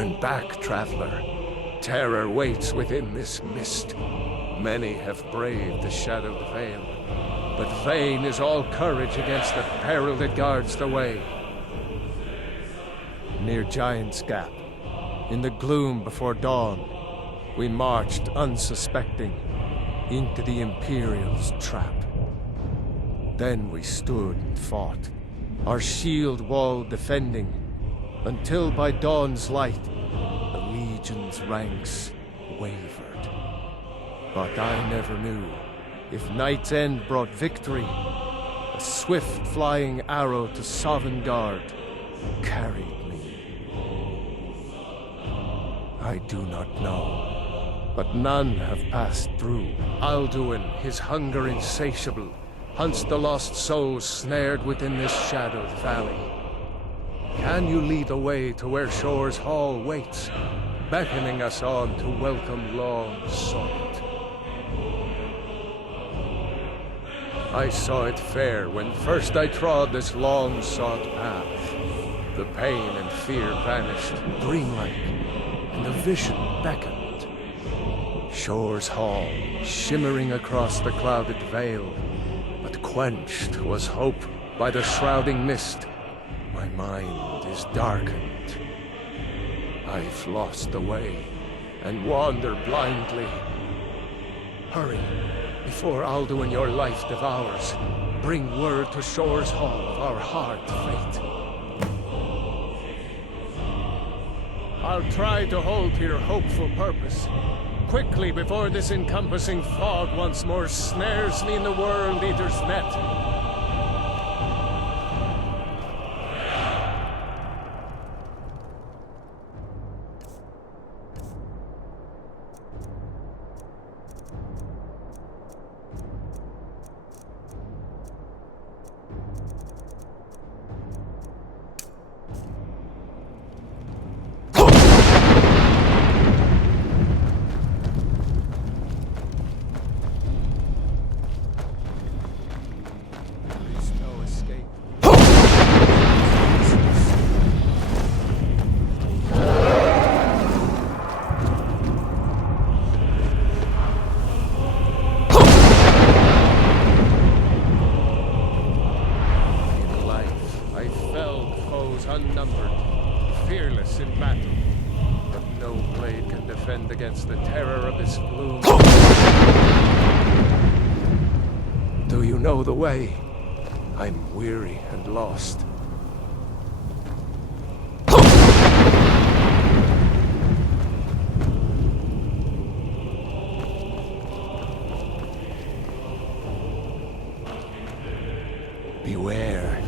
Turn back, traveler. Terror waits within this mist. Many have braved the shadowed vale, but vain is all courage against the peril that guards the way. Near Giant's Gap, in the gloom before dawn, we marched unsuspecting into the Imperial's trap. Then we stood and fought, our shield wall defending, until by dawn's light, the Legion's ranks wavered. But I never knew if night's end brought victory, a swift flying arrow to Sovngarde carried me. I do not know, but none have passed through. Alduin, his hunger insatiable, hunts the lost souls snared within this shadowed valley. Can you lead the way to where Shor's hall waits, beckoning us on to welcome long sought? I saw it fair when first I trod this long-sought path. The pain and fear vanished, dreamlike, and a vision beckoned. Shor's hall, shimmering across the clouded vale, but quenched was hope by the shrouding mist. My mind is darkened. I've lost the way and wander blindly. Hurry, before Alduin your life devours. Bring word to Shor's hall of our hard fate. I'll try to hold to your hopeful purpose. Quickly, before this encompassing fog once more snares me in the World Eater's net. Unnumbered, fearless in battle, but no blade can defend against the terror of this gloom. Do you know the way? I'm weary and lost. Beware.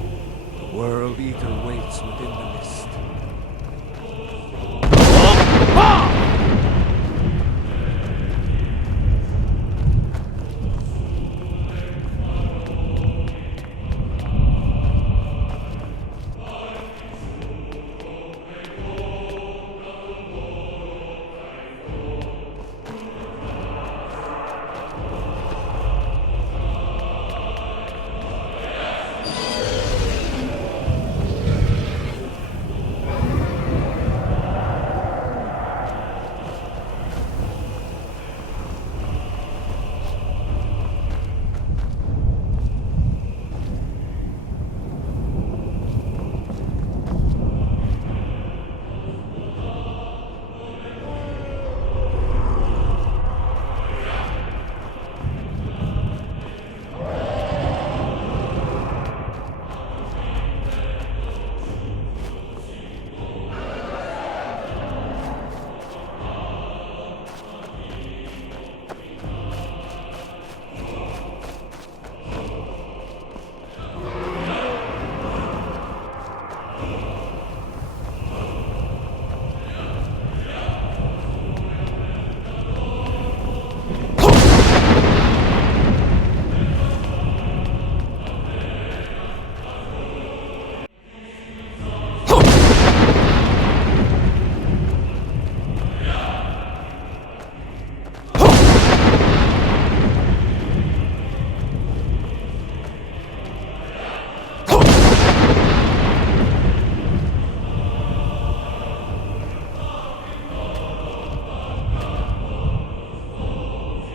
The World Eater waits within the mist.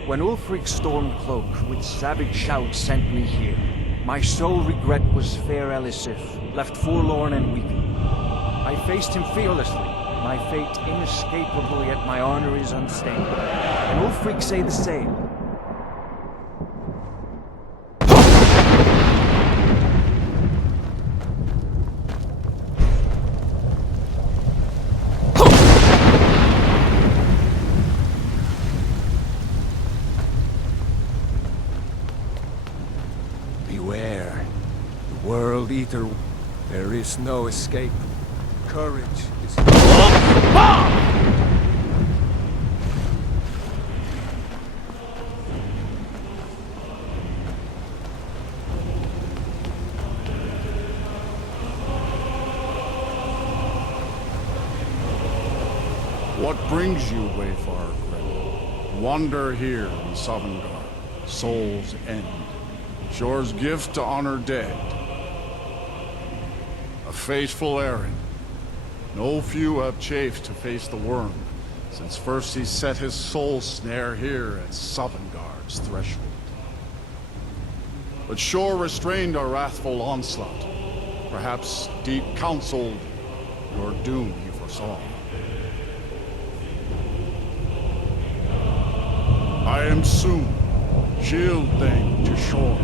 When Ulfric's Stormcloak with savage shouts sent me here, my sole regret was fair Elisif, left forlorn and weeping. I faced him fearlessly, my fate inescapable, yet my honor is unstained. And Ulfric say the same. Beware. The World Eater. There is no escape. Courage is... What brings you, Wayfarer Grim? Wander here in Sovngarde, Soul's End. Shor's gift to honor dead. A fateful errand. No few have chafed to face the worm, since first he set his soul snare here at Sovngarde's threshold. But Shor restrained our wrathful onslaught. Perhaps deep counseled your doom he foresaw. I am soon, shield thing to Shor.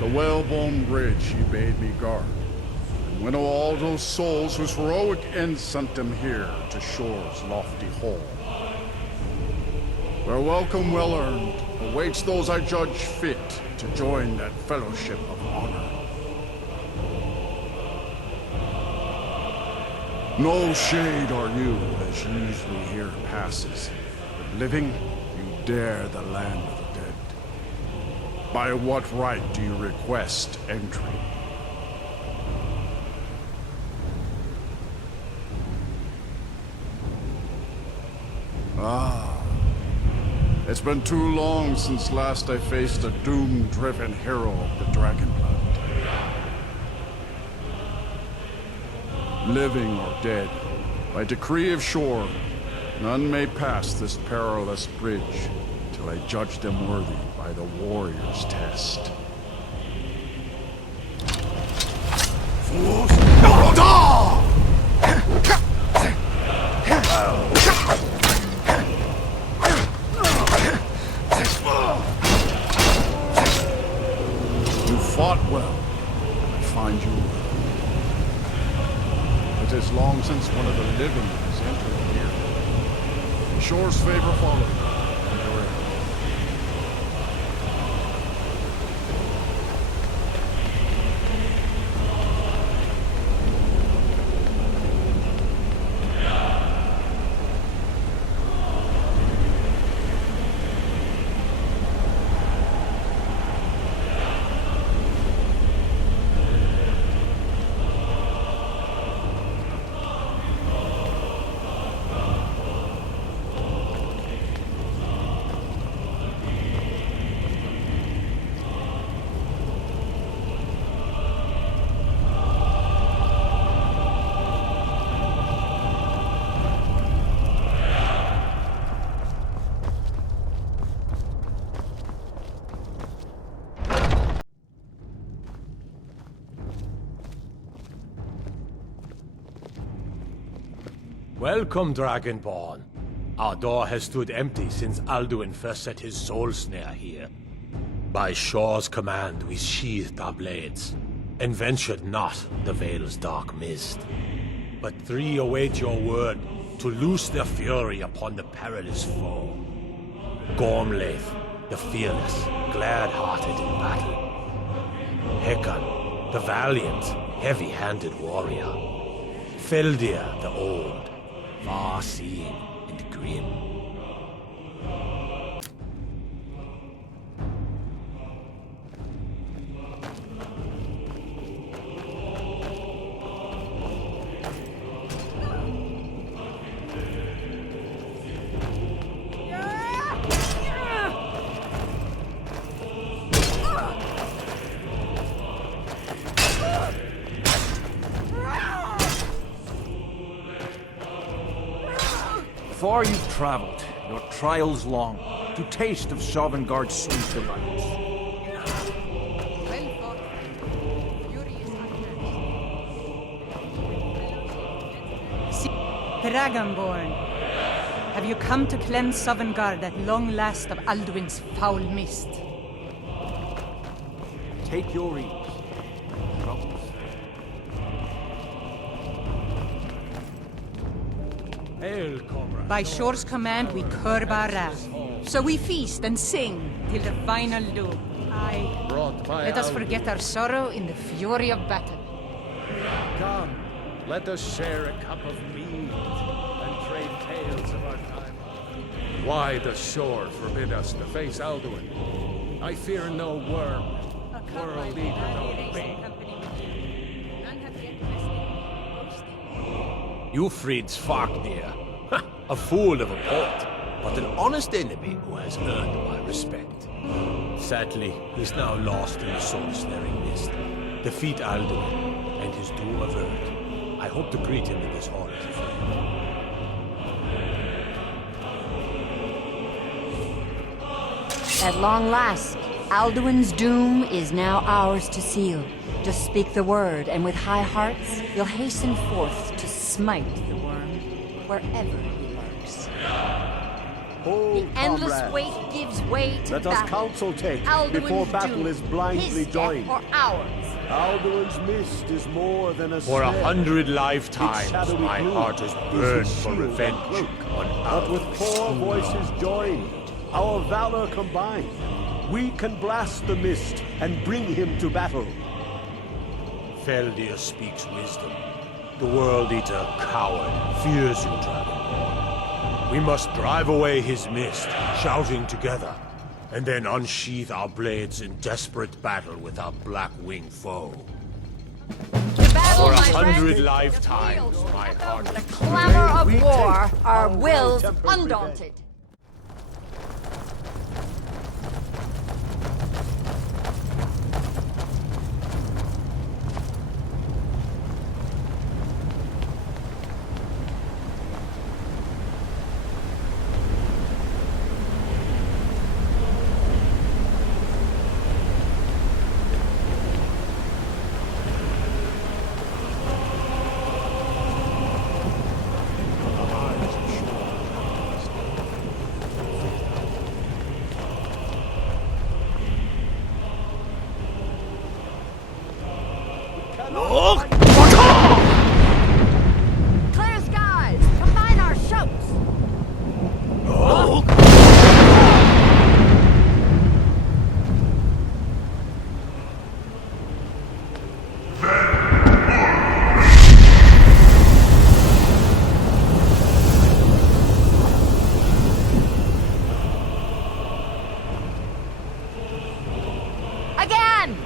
The well-born bridge he bade me guard, and winnow all those souls whose heroic end sent them here to Shor's lofty hall. Their welcome well-earned awaits those I judge fit to join that fellowship of honor. No shade are you, as usually here passes. But living, you dare the land of the dead. By what right do you request entry? Ah. It's been too long since last I faced a doom-driven hero of the Dragonblood. Living or dead, by decree of Shor, none may pass this perilous bridge till I judge them worthy by the warrior's test. Fools! You fought well. I find you well. It is long since one of the living has entered here. Shor's favor followed. Welcome, Dragonborn. Our door has stood empty since Alduin first set his soul snare here. By Shor's command, we sheathed our blades, and ventured not the Vale's dark mist. But three await your word to loose their fury upon the perilous foe. Gormlaith, the fearless, glad-hearted in battle. Hekon, the valiant, heavy-handed warrior. Feldir, the old, far-seeing and grim. Far you've traveled, your trials long, to taste of Sovngarde's sweet delights. Dragonborn, have you come to cleanse Sovngarde at long last of Alduin's foul mist? Take your ease. Troubles. Hail, comrade. By Shor's command, we curb our wrath. So we feast and sing till the final doom. Aye. Brought by Let us Alduin. forget our sorrow in the fury of battle. Come, let us share a cup of mead and trade tales of our time. Why does Shor forbid us to face Alduin? I fear no worm, world eater, no bane. You freed Sovngarde, a fool of a port, but an honest enemy who has earned my respect. Sadly, he's now lost in the soul-snaring mist. Defeat Alduin, and his doom avert. I hope to greet him in this hall as a friend. At long last, Alduin's doom is now ours to seal. Just speak the word, and with high hearts, you'll hasten forth to smite the worm, wherever he lurks. Hold, The endless comrades. wait gives way to Let us battle. counsel take Alduin's before battle doom, is blindly his joined. death or ours. Alduin's mist is more than a For 100 Its lifetimes, shadowy my gloom heart has is burned its for shield and revenge cloak. on But with Alduin's 4 voices joined, our valor combined, we can blast the mist and bring him to battle. Feldir speaks wisdom. The World Eater, coward, fears you, Dragonborn. We must drive away his mist, shouting together, and then unsheath our blades in desperate battle with our black-winged foe. Battle, For my 100 friends. lifetimes, my heart The has clamor of We war, take our our wills well-tempered undaunted. Clear skies! Combine our shouts! Again!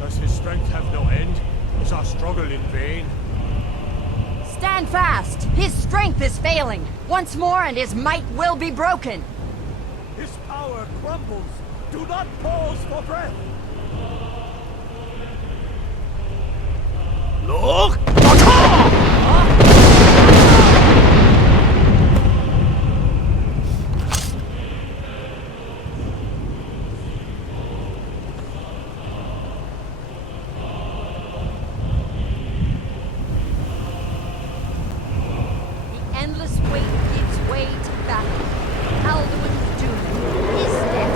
Does his strength have no end? Is our struggle in vain? Stand fast! His strength is failing. Once more and his might will be broken. His power crumbles. Do not pause for breath. Look! The endless wait gives way to battle. Alduin's doom is death.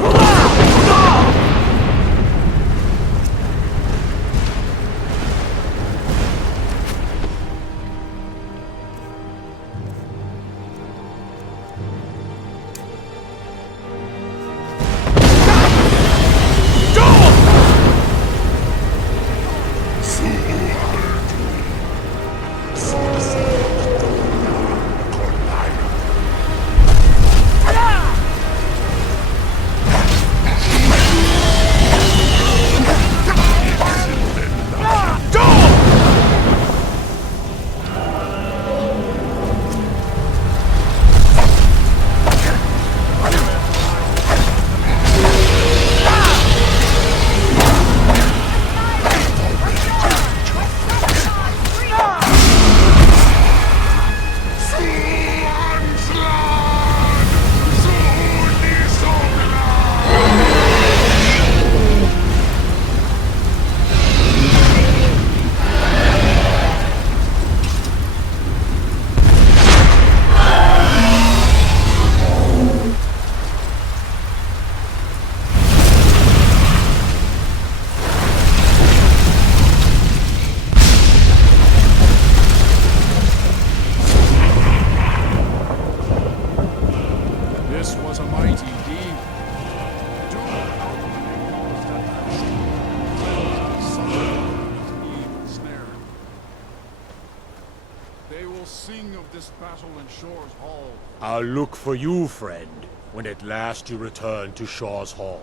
battle in Shor's hall. I'll look for you, friend, when at last you return to Shor's Hall.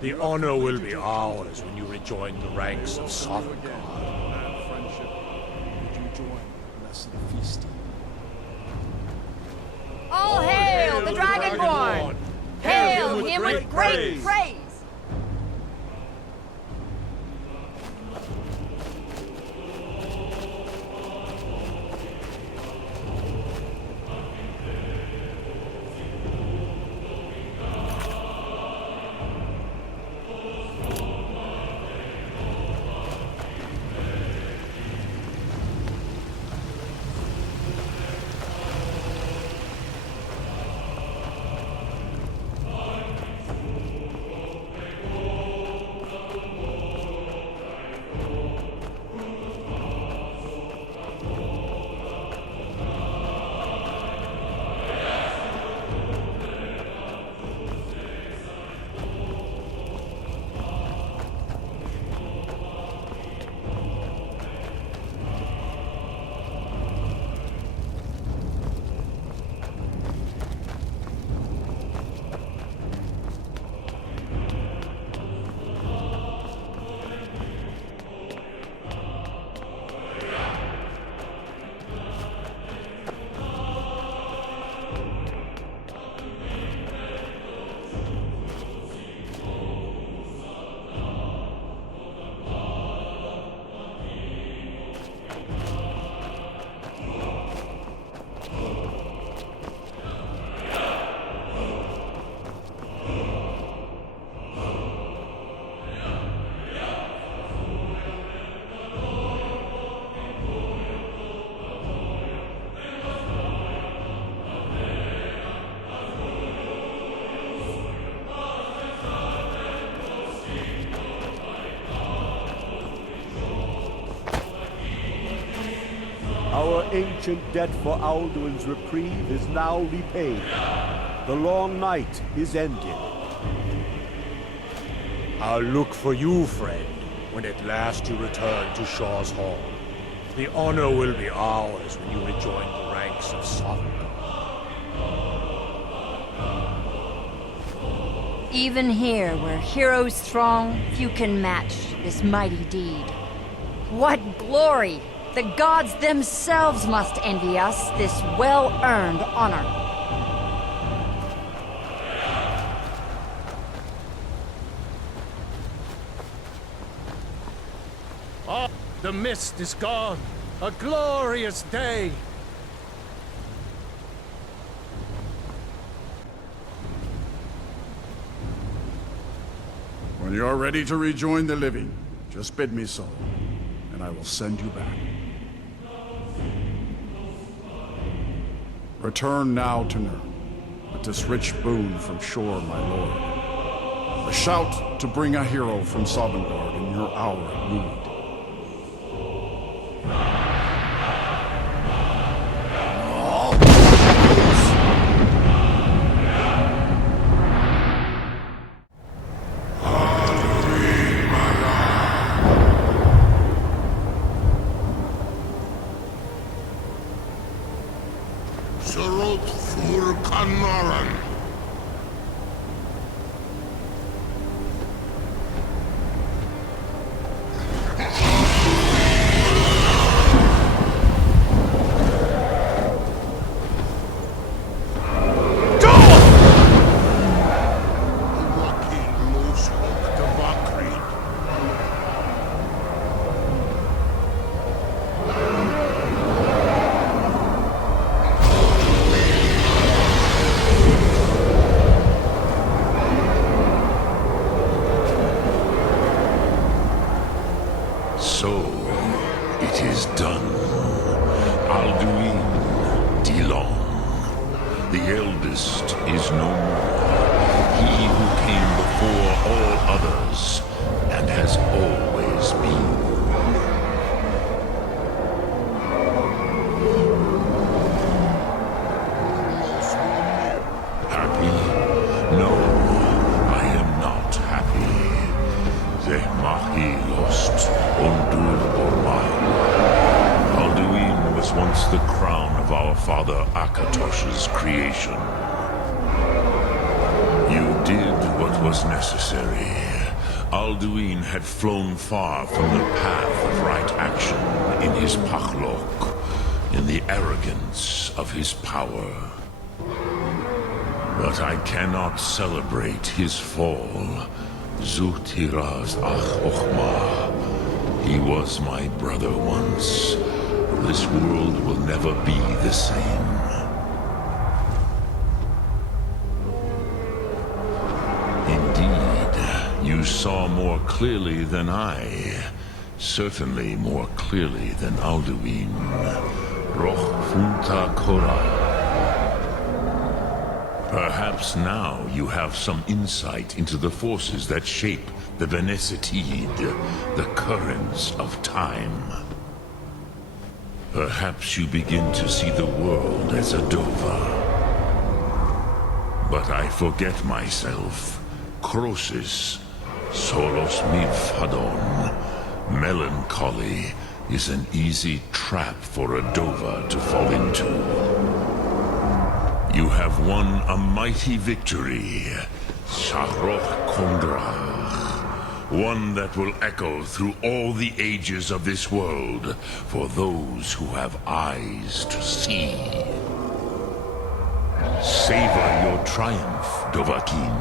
The honor will be ours when you rejoin the ranks of Sovngarde. And friendship, would you join the blessed feasting? All hail the Dragonborn! Hail him with great praise! Our ancient debt for Alduin's reprieve is now repaid. The long night is ended. I'll look for you, friend, when at last you return to Shor's Hall. The honor will be ours when you rejoin the ranks of Sovngarde. Even here, where heroes throng, few can match this mighty deed. What glory! The gods themselves must envy us this well-earned honor. Oh, the mist is gone. A glorious day. When you're ready to rejoin the living, just bid me so, and I will send you back. Return now to Nurn, with this rich boon from Shor, my lord. A shout to bring a hero from Sovngarde in your hour of need. Surut fur Kanaran. So, it is done. Alduin, Dilong, the eldest, is no more. He who came before all others, and has always been. Happy? No, I am not happy. Zehmahi lost, Ondur Ormai. Alduin was once the crown of our father. Father Akatosh's creation. You did what was necessary. Alduin had flown far from the path of right action in his pachlok, in the arrogance of his power. But I cannot celebrate his fall. Zutiraz ach ochma. He was my brother once. This world will never be the same. Indeed, you saw more clearly than I. Certainly more clearly than Alduin. Roch funta kora. Perhaps now you have some insight into the forces that shape the Benesitid, the currents of time. Perhaps you begin to see the world as a Dova. But I forget myself. Crosis, Soros Mivhadon. Melancholy is an easy trap for a Dova to fall into. You have won a mighty victory, Shahroch Kondrach. One that will echo through all the ages of this world for those who have eyes to see. Savor your triumph, Dovahkiin.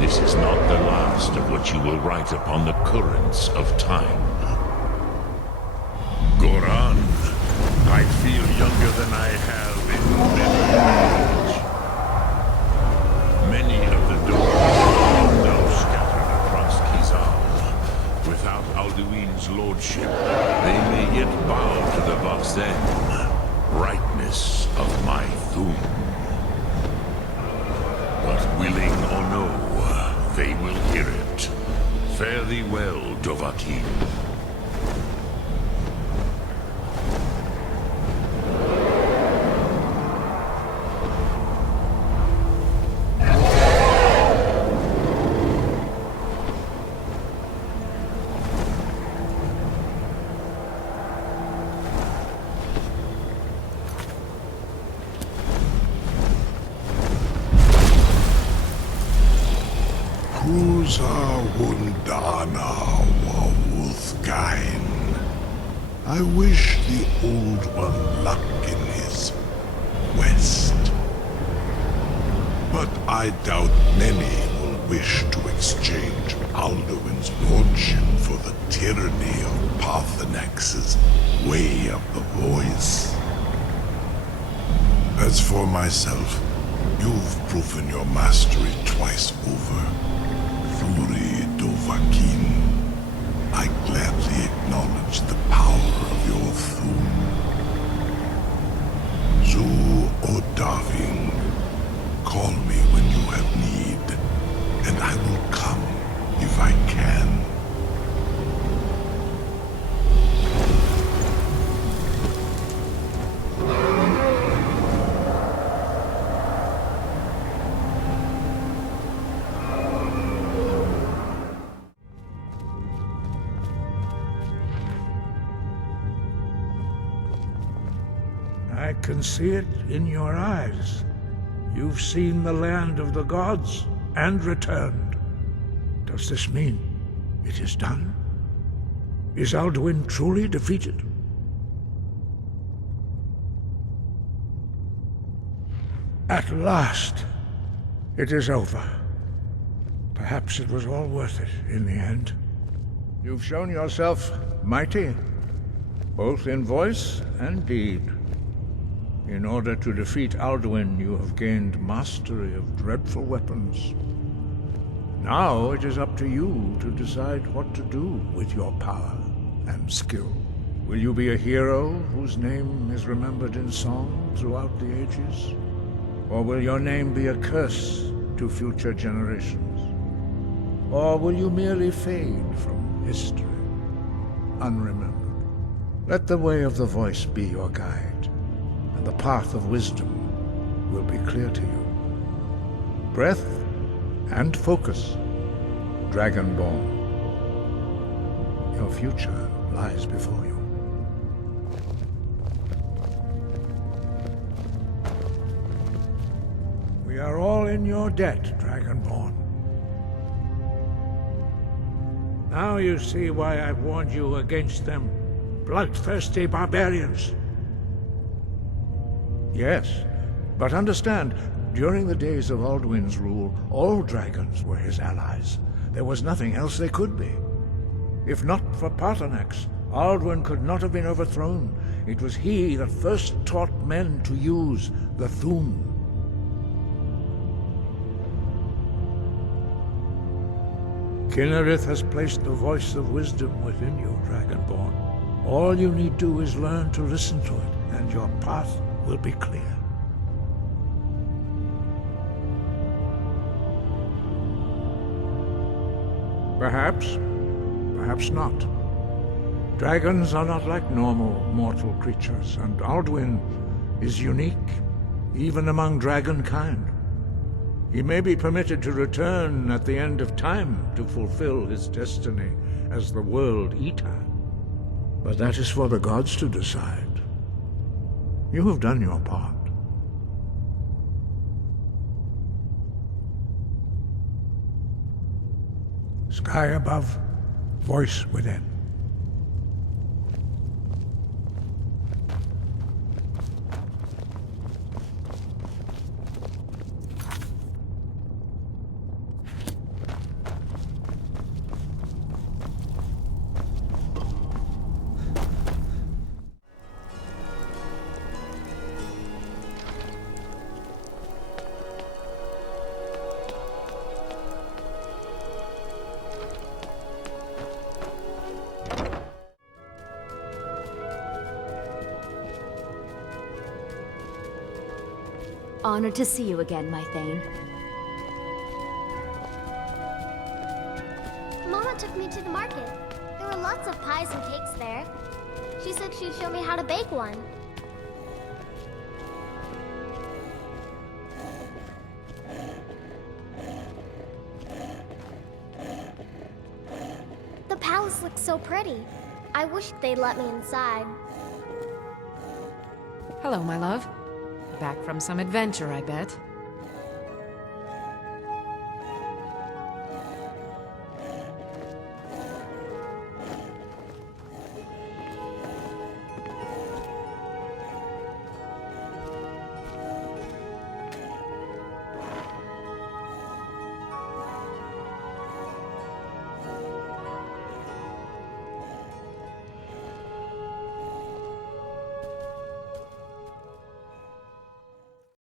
This is not the last of what you will write upon the currents of time. Goran, I feel younger than I have in many years. Many of the Dovahkiin are now scattered across Kizal. Without Alduin's lordship, they may yet bow to the Vaxen, brightness of my Thum. But willing or no, they will hear it. Fare thee well, Dovahkiin. I wish the Old One luck in his quest. But I doubt many will wish to exchange Alduin's lordship for the tyranny of Paarthurnax's way of the voice. As for myself, you've proven your mastery twice over. Thuri Dovahkiin, I gladly acknowledge the power of your Thum. Zu Odaving, call me when you have need, and I will come if I can. I can see it in your eyes. You've seen the land of the gods and returned. Does this mean it is done? Is Alduin truly defeated? At last, it is over. Perhaps it was all worth it in the end. You've shown yourself mighty, both in voice and deed. In order to defeat Alduin, you have gained mastery of dreadful weapons. Now it is up to you to decide what to do with your power and skill. Will you be a hero whose name is remembered in song throughout the ages? Or will your name be a curse to future generations? Or will you merely fade from history, unremembered? Let the way of the voice be your guide. The path of wisdom will be clear to you. Breath and focus, Dragonborn. Your future lies before you. We are all in your debt, Dragonborn. Now you see why I've warned you against them bloodthirsty barbarians. Yes, but understand, during the days of Alduin's rule, all dragons were his allies. There was nothing else they could be. If not for Paarthurnax, Alduin could not have been overthrown. It was he that first taught men to use the Thu'um. Kynareth has placed the voice of wisdom within you, Dragonborn. All you need do is learn to listen to it, and your path will be clear. Perhaps, perhaps not. Dragons are not like normal mortal creatures, and Alduin is unique, even among dragonkind. He may be permitted to return at the end of time to fulfill his destiny as the World Eater. But that is for the gods to decide. You have done your part. Sky above, voice within. Honored to see you again, my Thane. Mama took me to the market. There were lots of pies and cakes there. She said she'd show me how to bake one. The palace looks so pretty. I wish they'd let me inside. Hello, my love. Back from some adventure, I bet.